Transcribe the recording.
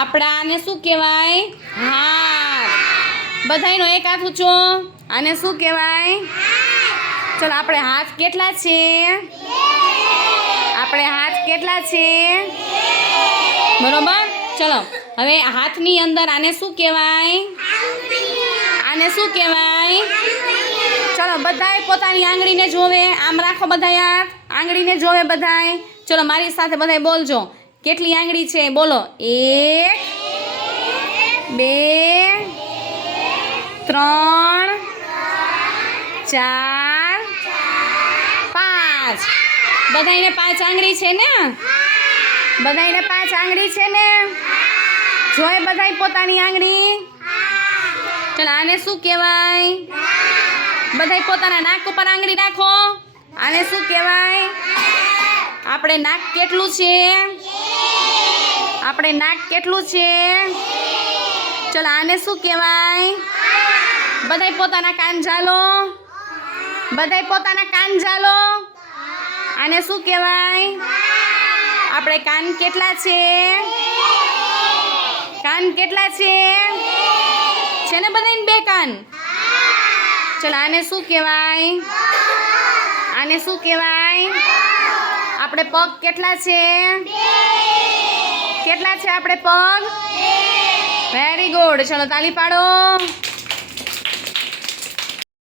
આપણા આને શું કહેવાય? હાથ. બધાયનો એક હાથ ઊંચો. આને શું કહેવાય? ચલો આપણે હાથ કેટલા છે? આપણે હાથ કેટલા છે? બરોબર. ચલો હવે હાથની અંદર આને શું કહેવાય? આને શું કહેવાય? ચલો બધાય પોતાની આંગળીને જોવે. આમ રાખો બધાય હાથ. આંગળીને જોવે બધાય. ચલો મારી સાથે બધાય બોલજો. કેટલી આંગળી છે? બોલો. 1 2 3 4 5. બધાયને 5 આંગળી છે ને? બધાયને 5 આંગળી છે ને? જોઈ બધાય પોતાની આંગળી. ચલો આને શું કહેવાય? બધાય પોતાના નાક ઉપર આંગળી રાખો. આને શું કહેવાય? આપણે નાક કેટલું છે? આપણે નાક કેટલું છે? ચલો આને શું કહેવાય? બધાય પોતાના કાન ઝાલો. બધાય પોતાના કાન ઝાલો. આને શું કહેવાય? આપણે કાન કેટલા છે? કાન કેટલા છે? છે ને બધાને 2 કાન? ચલો આને શું કહેવાય? આને શું કહેવાય? આપણે પગ કેટલા છે? કેટલા છે આપણે પગ? Very good. ચલો તાલી પાડો.